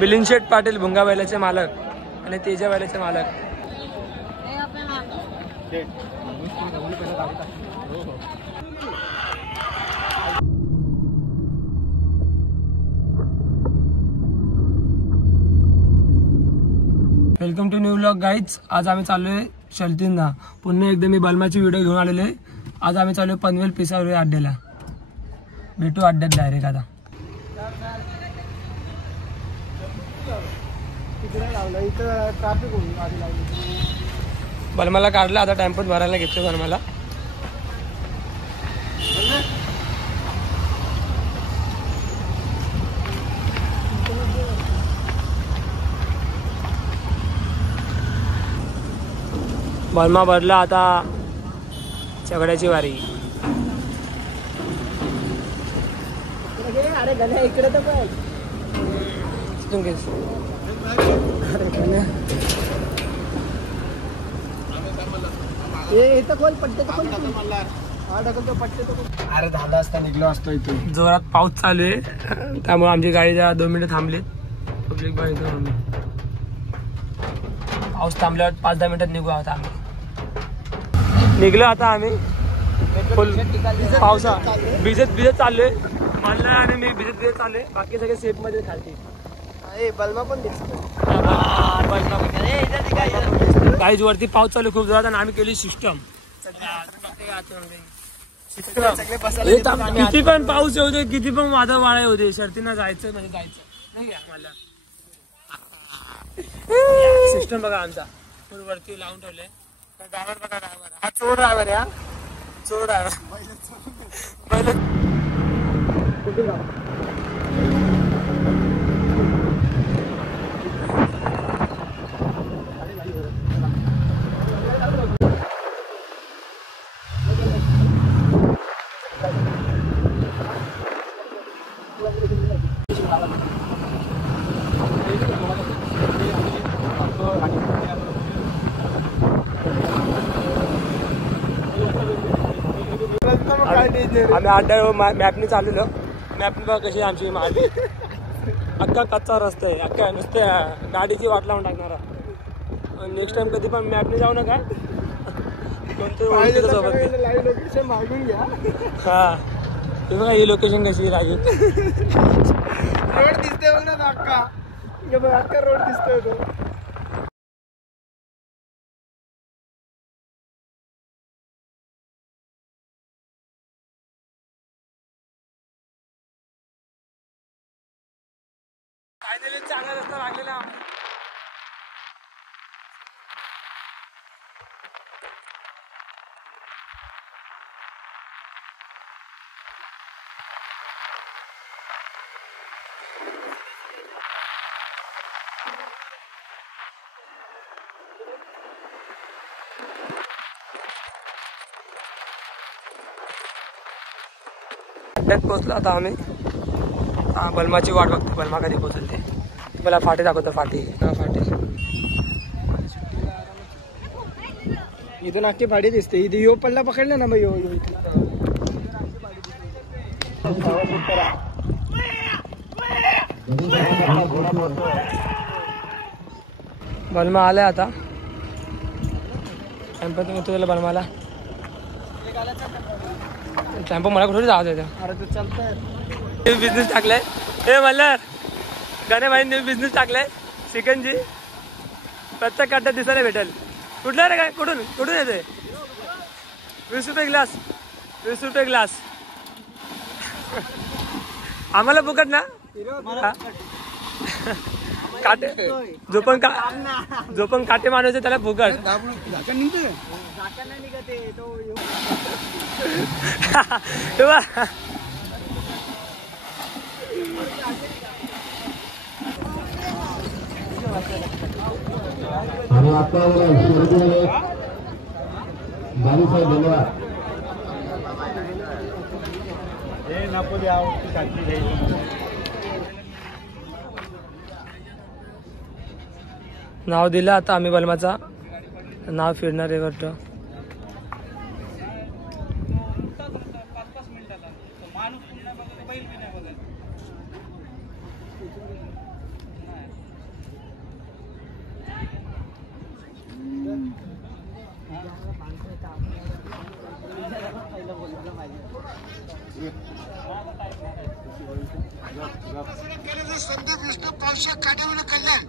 मिलिंद शेठ पाटील भुंगा बैलाचे मालक आणि तेजा बैलाचे मालक. Welcome to new vlog guys. आज आम्ही चाललोय शर्तींना. पुन्हा एकदा मी बलमाची व्हिडिओ घेऊन आलेले. आज आम्ही चाललोय पनवेल पिसावरी अड्ड्याला. भेटू अड्ड्यात डायरेक्ट. आता बलमाला काढला. आता टेम्पोत भरायला घेतोय बलमाला. बलमा भरला. आता चगड्याची वारी. अरे गण्या इकडे तर बघ. अरे दादा असता निघलो असतो इथून. जोरात पाऊस चालू आहे त्यामुळे आमची गाडी 2 मिनिटं थांबली. पब्लिक बाईक पाऊस थांबल्यावर 5-10 मिनिटात निघू. आता आम्ही निघलो. आता आम्ही फुल पावसा भिजत चाललोय. मला आणि मी भिजत चाललोय. बाकी सगळे सेफ मध्ये खालती. बलमा पण काही वरती पाऊस चालू खूप जोरात. आणि आम्ही केली सिस्टम. किती पण पाऊस येऊ दे, किती पण वादळ वाळे होऊ दे, शर्तींना जायचं म्हणजे जायचं नाही आम्हाला. सिस्टम बघा आमचा पूल वरती लावून ठेवले. ड्रायव्हर बघा. ड्रायव्हर हा चोर ड्रायव्हर आहे. चोर ड्रायव्हर. आम्ही अड्डा मॅपनी चाललेलो. मॅपनी बघा कशी आमची मारली. अख्खा कच्चा रस्ता आहे. अख्खा नुसत्या गाडीची वाट लावून टाकणारा. नेक्स्ट टाइम कधी पण मॅपनी जाऊ नका. कोणतं सोबत लोकेशन मागून घ्या. हा ते बघा ही लोकेशन कशी राहील. रोड दिसतोय बघ ना अख्खा. अख्खा रोड दिसतोय तो. फायनली चांगला रस्ता लागलेला. अड्ड्यात पोहोचलो आता आम्ही. बलमाची वाट बघतो. बलमा कधी पोहोचल ते. मला फाटी दाखवतो. फाटी फाटी इथून अख्खी फाडी दिसते. इथे यो पल्ला पकडला ना मग यो बलमा आलाय आता. टेम्पो तुला बलमाला टेम्पो मला कुठे जाऊ द्या. अरे तू चालतंय. न्यू बिझनेस टाकलाय. हे मल्हार गाणे भाई न्यू बिझनेस टाकलाय. चिकनजी प्रत्येक कट्ट्यात दिसायला भेटेल. कुठला रे काय कुठून येते. 20 रुपये ग्लास. 20 रुपये ग्लास. आम्हाला फुकट ना. काटे जो पण काटे माणूस आहे त्याला फुकट. आणि आता बालूसाहेब धन्यवाद. नाव दिलं आता आम्ही बलमाचा. नाव फिरणार आहे वाटतं. संदीप विष्णू पावशे काढीवलं कल्याण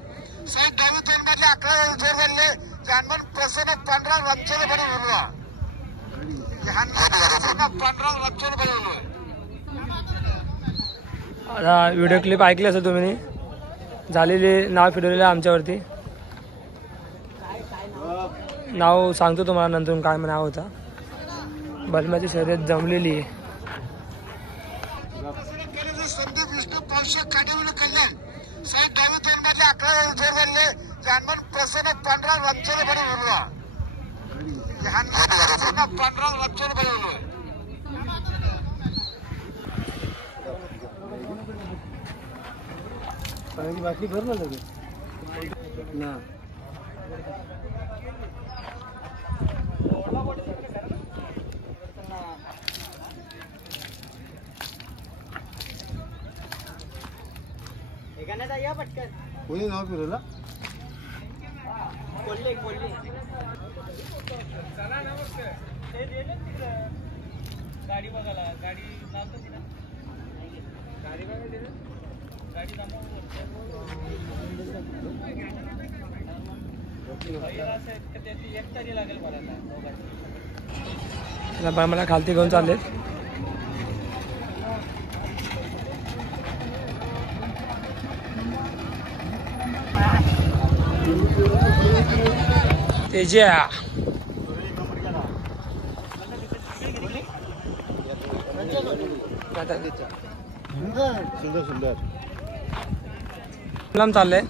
साहेब डावी दोन मध्ये 11 जोर झाले जानमन प्रसन्न 15 रमचेले बरे बोलवा जानमन 15 रमचेले बरे बोलवा. आता व्हिडिओ क्लिप ऐकली असेल तुम्ही, झालेले नाव फिरवलेलं आहे आमच्यावरती. नाव सांगतो तुम्हाला नंतर काय नाव होतं. बलमाची शर्यत जमलेली आहे. संदीप विष्णू पावशे काढीवलं कल्याण साहेब डावी दोन मध्ये 11 जोर झाले जानमन प्रसन्न 15 रमचेले बरे बोलवा जानमन 15 रमचेले बरे बोलवा. बाटली भर ना लगे ना. कोणी नाव फिरवला गाडी बघायला गाडी गाडी बघायला गाडी एक तरी लागेल मला. मला खालती घेऊन चाललेत. तेजा सुंदर सुंदर लांब चाललंय.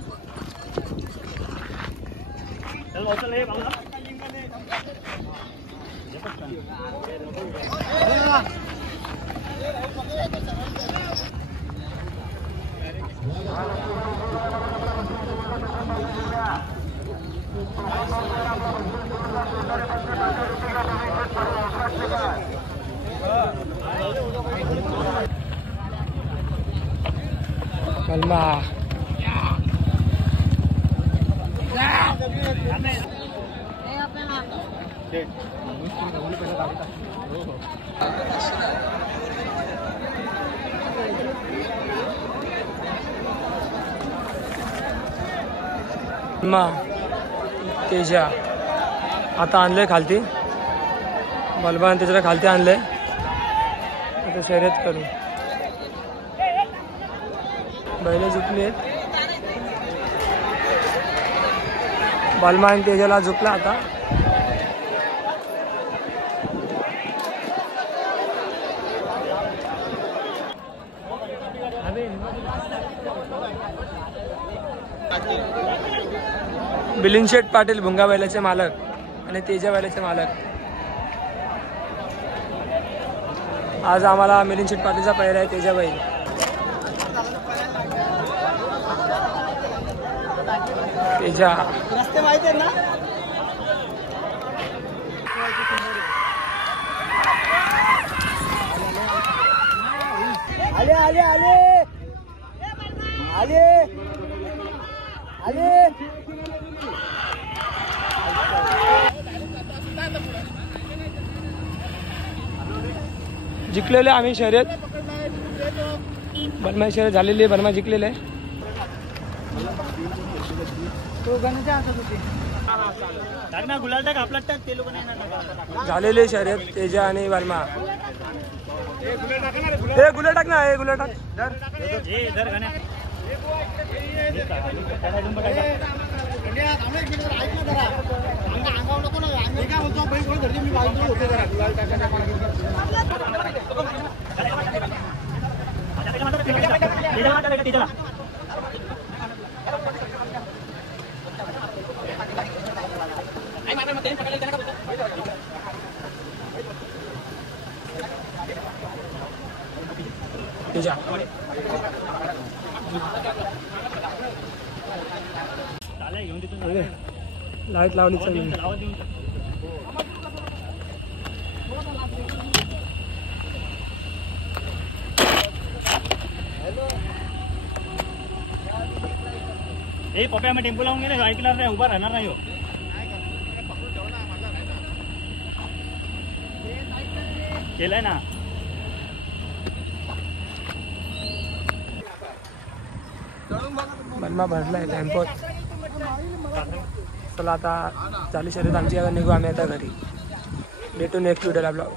बलमा तेजा आता आणलंय खालती. बलबान त्याच्याला खालती आणलंय. आता शर्यत करू. बैल झुकले. बलमा आणि तेजाला झुकला आता. मिलिंद शेठ पाटील भुंगा बैलाचे मालक आणि तेजा बैलाचे मालक. आज आम्हाला मिलिंद शेठ पाटीलचा पहिरा आहे तेजा बैल. तेजा रस्ते माहिती आहेत ना. आले आले आले आले आले. जिंकलेले आम्ही शर्यत. बलमा शर्यत झालेली आहे. बलमा जिंकलेले आहे. गुलाल टाक आपला टाक ते लोक नाही. झालेली शर्यत तेजा आणि बलमा. हे गुला टाक ना. हे गुला टाक. तेजा लाईट लावली चालेल. पप्या आम्ही टेम्पो लावून गेले ऐकणार नाही उभा राहणार नाही हो केलंय ना बलमा भरलाय टेम्पोत चला आता झाली शर्यत आमची आता निघू आम्ही आता घरी भेटू नेक्स्ट व्हिडिओला ब्लॉग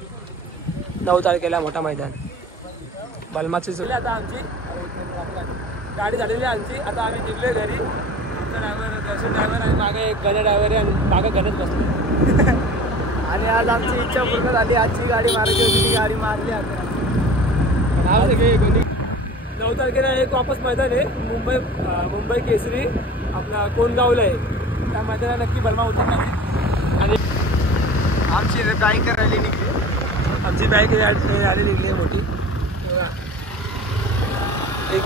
9 तारखेला मोठा मैदान बलमाची सुटली आता आमची गाडी झालेली आहे आमची आता आम्ही निघलोय घरी आमचा ड्रायव्हर दर्शन ड्रायव्हर आणि मागे एक गणे ड्रायव्हर आहे आणि मागे गणेश बसलो आणि आज आमची इच्छा पूर्ण झाली आजची गाडी मारायची होती ती गाडी मारली आता 9 तारखेला एक वापस मैदान आहे मुंबई केसरी आपला कोणगावला आहे त्या मैदानाला नक्की बलमा उतरणार आणि आमची बाईक रॅली निघली आमची बाईक रॅली निघली आहे मोठी एक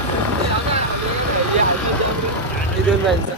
2 बाईकचा